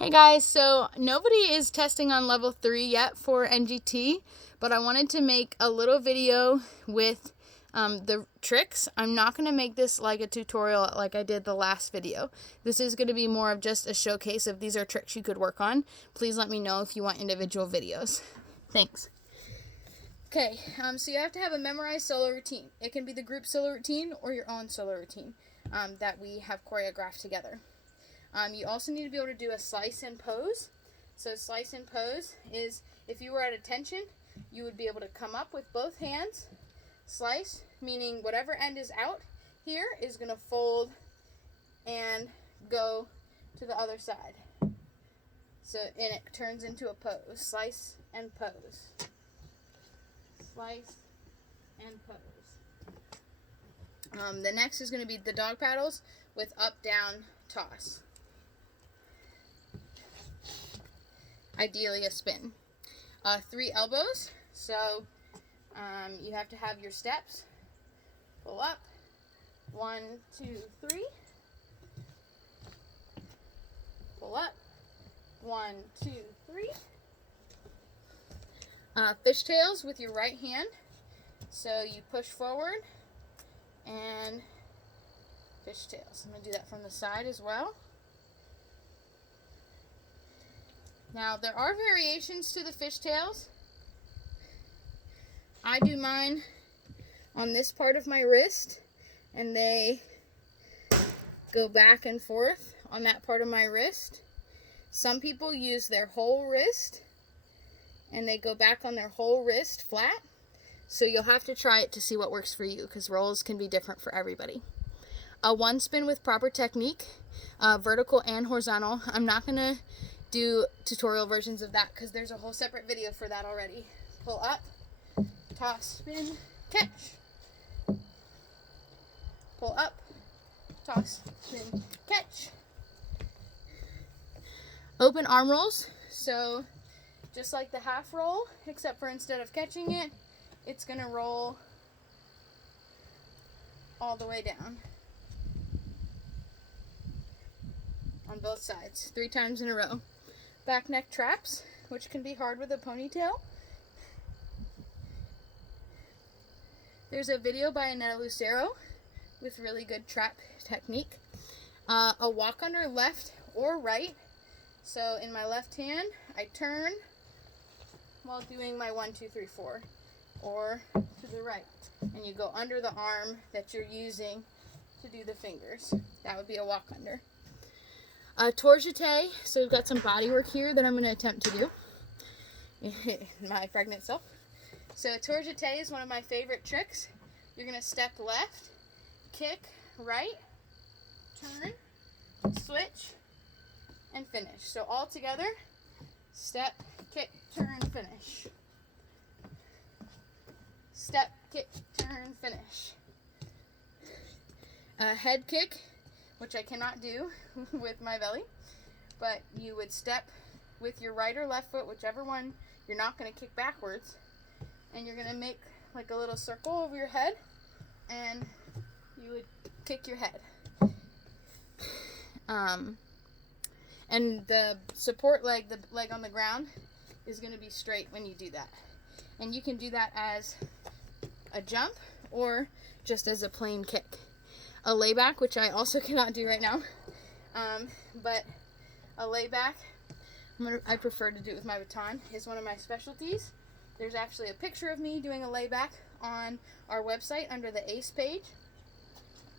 Hey guys, so nobody is testing on level 3 yet for NGT, but I wanted to make a little video with the tricks. I'm not going to make this like a tutorial like I did the last video. This is going to be more of just a showcase of these are tricks you could work on. Please let me know if you want individual videos. Thanks. Okay, so you have to have a memorized solo routine. It can be the group solo routine or your own solo routine that we have choreographed together. You also need to be able to do a slice and pose. So slice and pose is if you were at attention, you would be able to come up with both hands, slice, meaning whatever end is out here is going to fold and go to the other side. So, and it turns into a pose. Slice and pose. Slice and pose. The next is going to be the dog paddles with up, down, toss. Ideally a spin. 3 elbows, so you have to have your steps. Pull up, 1, 2, 3. Pull up, 1, 2, 3. Fishtails with your right hand, so you push forward and fishtails. I'm going to do that from the side as well. Now, there are variations to the fishtails. I do mine on this part of my wrist, and they go back and forth on that part of my wrist. Some people use their whole wrist, and they go back on their whole wrist flat. So you'll have to try it to see what works for you, because rolls can be different for everybody. A one spin with proper technique, vertical and horizontal. I'm not going to do tutorial versions of that because there's a whole separate video for that already. Pull up, toss, spin, catch. Pull up, toss, spin, catch. Open arm rolls. So just like the half roll, except for instead of catching it, it's going to roll all the way down on both sides, 3 times in a row. Back neck traps, which can be hard with a ponytail. There's a video by Annetta Lucero with really good trap technique. A walk under left or right. So in my left hand, I turn while doing my 1, 2, 3, 4, or to the right. And you go under the arm that you're using to do the fingers. That would be a walk under. Tour jeté, so we've got some body work here that I'm going to attempt to do. My pregnant self. So tour jeté is one of my favorite tricks. You're going to step left, kick right, turn, switch, and finish. So all together, step, kick, turn, finish. Step, kick, turn, finish. Head kick, which I cannot do with my belly, but you would step with your right or left foot, whichever one. You're not going to kick backwards, and you're going to make like a little circle over your head, and you would kick your head. And the support leg, the leg on the ground, is going to be straight when you do that. And you can do that as a jump or just as a plain kick. A layback, which I also cannot do right now, but a layback, I prefer to do it with my baton, is one of my specialties. There's actually a picture of me doing a layback on our website under the ACE page,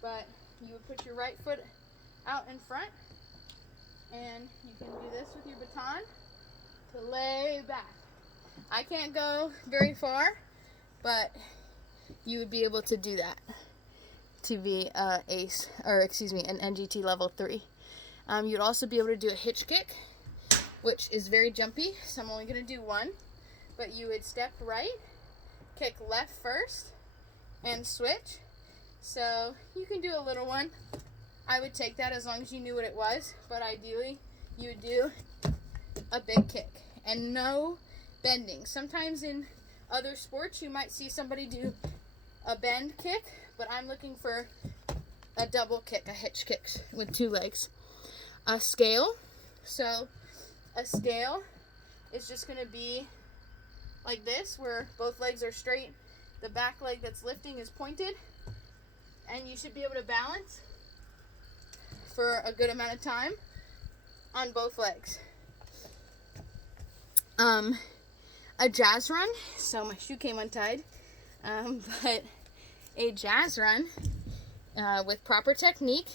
but you would put your right foot out in front, and you can do this with your baton to lay back. I can't go very far, but you would be able to do that to be an NGT Level 3. You'd also be able to do a hitch kick, which is very jumpy, so I'm only going to do one. But you would step right, kick left first, and switch. So you can do a little one. I would take that as long as you knew what it was, but ideally you would do a big kick. And no bending. Sometimes in other sports you might see somebody do a bend kick, but I'm looking for a double kick, a hitch kick with 2 legs. A scale, so a scale is just going to be like this, where both legs are straight. The back leg that's lifting is pointed, and you should be able to balance for a good amount of time on both legs. A jazz run, so my shoe came untied, but a jazz run with proper technique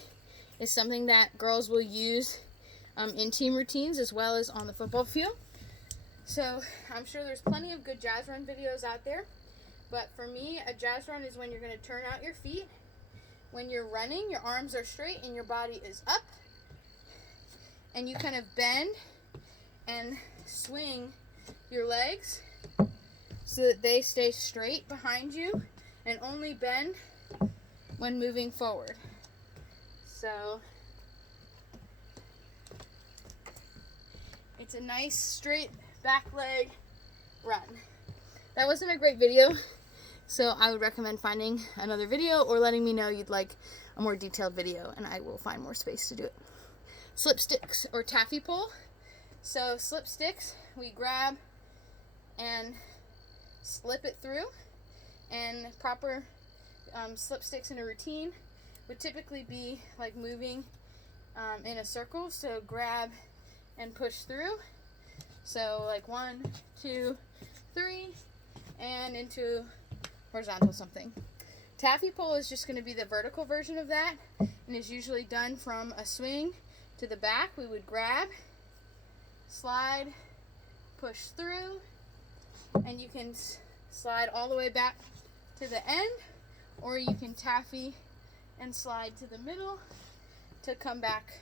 is something that girls will use in team routines as well as on the football field. So I'm sure there's plenty of good jazz run videos out there, but for me, a jazz run is when you're going to turn out your feet. When you're running, your arms are straight and your body is up, and you kind of bend and swing your legs so that they stay straight behind you and only bend when moving forward. So it's a nice straight back leg run. That wasn't a great video, so I would recommend finding another video or letting me know you'd like a more detailed video, and I will find more space to do it. Slip sticks or taffy pull. So slip sticks, we grab and slip it through, and proper slip sticks in a routine would typically be like moving in a circle. So grab and push through. So like 1, 2, 3, and into horizontal something. Taffy pull is just going to be the vertical version of that, and is usually done from a swing to the back. We would grab, slide, push through, and you can slide all the way back to the end, or you can taffy and slide to the middle to come back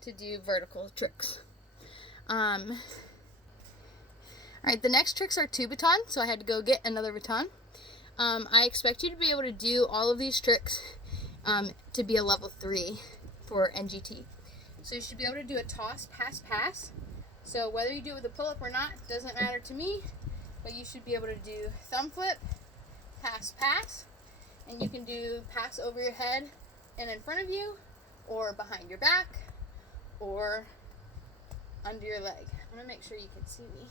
to do vertical tricks. Alright, the next tricks are 2 batons, so I had to go get another baton. I expect you to be able to do all of these tricks to be a level 3 for NGT. So you should be able to do a toss, pass, pass. So whether you do it with a pull-up or not, doesn't matter to me, but you should be able to do thumb flip, pass, pass, and you can do pass over your head and in front of you, or behind your back, or under your leg. I'm going to make sure you can see me.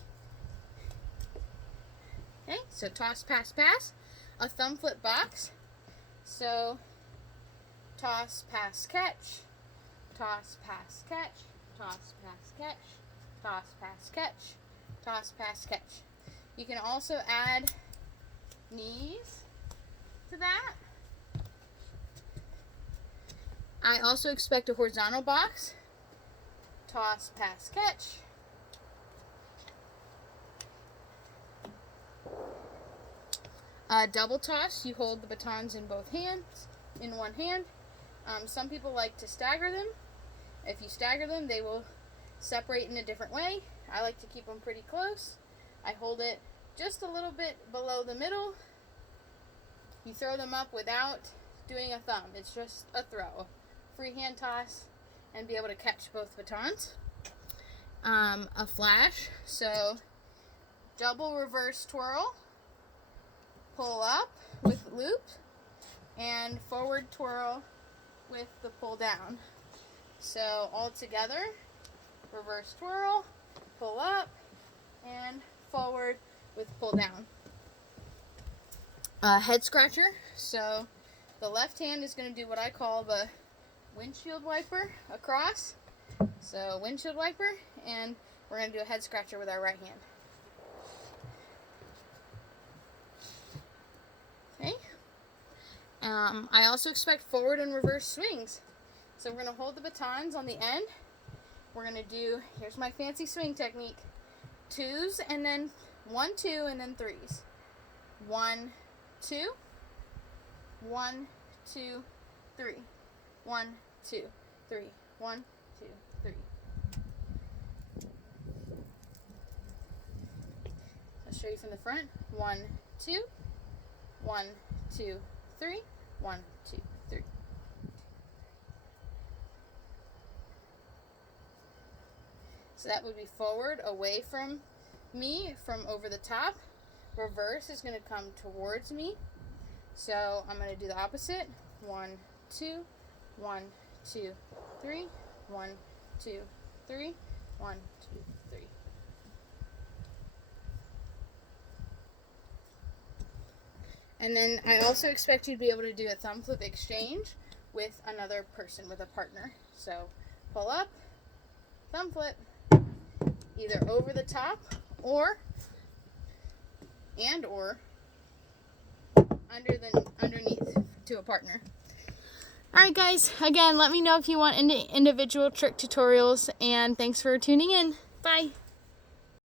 Okay, so toss, pass, pass. A thumb flip box. So toss, pass, catch. Toss, pass, catch. Toss, pass, catch. Toss, pass, catch. Toss, pass, catch. You can also add knees to that. I also expect a horizontal box. Toss, pass, catch. Double toss, you hold the batons in both hands, in one hand. Some people like to stagger them. If you stagger them, they will separate in a different way. I like to keep them pretty close. I hold it just a little bit below the middle. You throw them up without doing a thumb. It's just a throw. Free hand toss, and be able to catch both batons. A flash, so double reverse twirl, pull up with loop, and forward twirl with the pull down. So all together, reverse twirl, pull up, and forward with pull down. Head scratcher, so the left hand is going to do what I call the windshield wiper across. So windshield wiper, and we're going to do a head scratcher with our right hand. Okay. I also expect forward and reverse swings. So we're going to hold the batons on the end. We're going to do, here's my fancy swing technique, 2s and then 1, 2, and then 3s. 1, 2, 1, 2, 3. 1, 2, 3. 1, 2, 3. I'll show you from the front. 1, 2, 1, 2, 3. 1, 2, 3. So that would be forward, away from me, from over the top. Reverse is going to come towards me. So I'm going to do the opposite. 1, 2, 1, 2, 3. 1, 2, 3. 1, 2, 3. And then I also expect you to be able to do a thumb flip exchange with another person, with a partner. So pull up, thumb flip, either over the top or underneath to a partner. Alright guys, again, let me know if you want individual trick tutorials, and thanks for tuning in. Bye!